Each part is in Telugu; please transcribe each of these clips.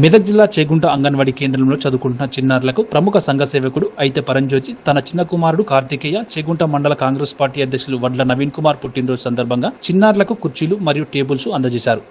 మెదక్ జిల్లా చేగుంట అంగన్వాడీ కేంద్రంలో చదువుకుంటున్న చిన్నారులకు ప్రముఖ సంఘ సేవకుడు అయితే పరంజ్యోతి తన చిన్న కుమారుడు కార్తికేయ చేగుంట మండల కాంగ్రెస్ పార్టీ అధ్యక్షులు వడ్ల నవీన్ కుమార్ పుట్టినరోజు సందర్భంగా చిన్నారులకు కుర్చీలు మరియు టేబుల్స్ అందజేశారు.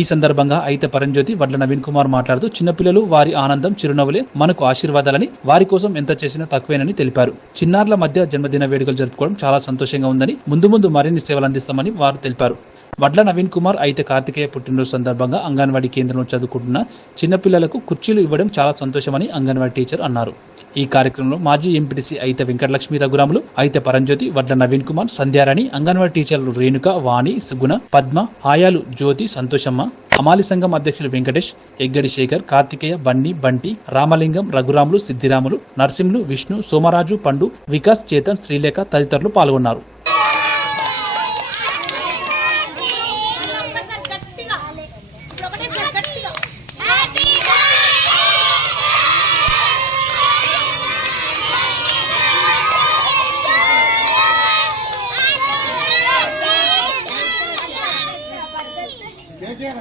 ఈ సందర్భంగా అయితే పరంజ్యోతి వడ్ల నవీన్ కుమార్ మాట్లాడుతూ చిన్నపిల్లలు వారి ఆనందం చిరునవ్వులే మనకు ఆశీర్వాదాలని వారి కోసం ఎంత చేసినా తక్కువేనని తెలిపారు. చిన్నారుల మధ్య జన్మదిన వేడుకలు జరుపుకోవడం చాలా సంతోషంగా ఉందని ముందు ముందు మరిన్ని సేవలు అందిస్తామని వారు తెలిపారు. వడ్ల నవీన్ కుమార్ అయితే కార్తికేయ పుట్టినరోజు సందర్భంగా అంగన్వాడీ కేంద్రంలో చదువుకుంటున్న చిన్నపిల్లలకు కుర్చీలు ఇవ్వడం చాలా సంతోషమని అంగన్వాడీ టీచర్ అన్నారు. ఈ కార్యక్రమంలో మాజీ ఎంపీటీసీ అయితే వెంకటలక్ష్మి రఘురాములు అయితే పరంజ్యోతి వడ్ల నవీన్ కుమార్ సంధ్యారాణి అంగన్వాడీ టీచర్లు రేణుక వాణి సుగుణ పద్మ హాయాలు జ్యోతి సంతోషమ్మ అమాలి సంఘం అధ్యక్షులు వెంకటేష్ ఎగ్గడి శేఖర్ కార్తికేయ బన్ని బంటి రామలింగం రఘురాములు సిద్ధిరాములు నరసింహులు విష్ణు సోమరాజు పండు వికాస్ చేతన్ శ్రీలేఖ తదితరులు పాల్గొన్నారు.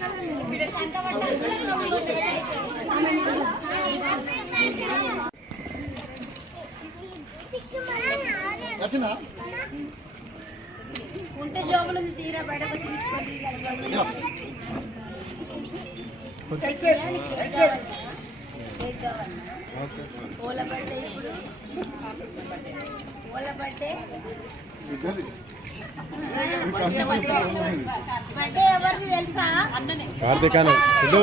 కేక్ కావాలా మీకు పిల్లల మధ్య నీ బర్త్డే ఉంటే జోబులు తీరా బయటకు తీసుకొని ఓల ఇప్పుడు బర్త్డే ఎవరిది తెలుసా అన్ననే కార్తీకాను సిద్ధు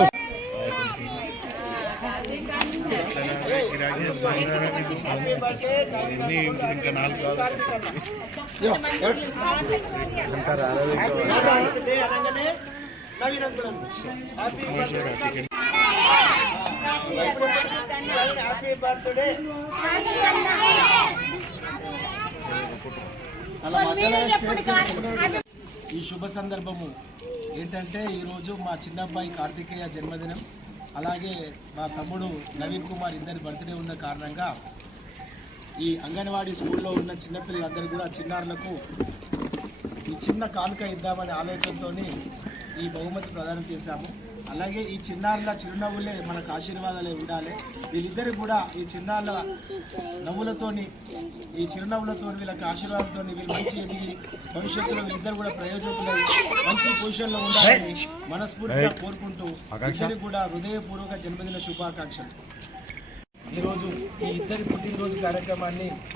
మీరే చెప్పుడు కానీ ఈ శుభ సందర్భము ఏంటంటే ఈరోజు మా చిన్నబ్బాయి కార్తికేయ జన్మదినం. అలాగే మా తమ్ముడు నవీన్ కుమార్ ఇద్దరి బర్త్డే ఉన్న కారణంగా ఈ అంగన్వాడీ స్కూల్లో ఉన్న చిన్నపిల్లలందరూ కూడా చిన్నారులకు ఈ చిన్న కానుక ఇద్దామనే ఆలోచనతో ఈ బహుమతి ప్రదానం చేశాము. అలాగే ఈ చిన్నారుల చిరునవ్వులే మనకు ఆశీర్వాదాలే ఉండాలి. వీళ్ళిద్దరు కూడా ఈ చిన్నారుల నవ్వులతోని ఈ చిరునవ్వులతో వీళ్ళకి ఆశీర్వాదంతో వీళ్ళు మంచి ఎదిగి భవిష్యత్తులో వీళ్ళిద్దరు కూడా ప్రయోజకులై మంచి పొజిషన్లో ఉండాలని మనస్ఫూర్తిగా కోరుకుంటూ ఇద్దరికి కూడా హృదయపూర్వక జన్మదిన శుభాకాంక్షలు. ఈరోజు ఈ ఇద్దరి పుట్టినరోజు కార్యక్రమాన్ని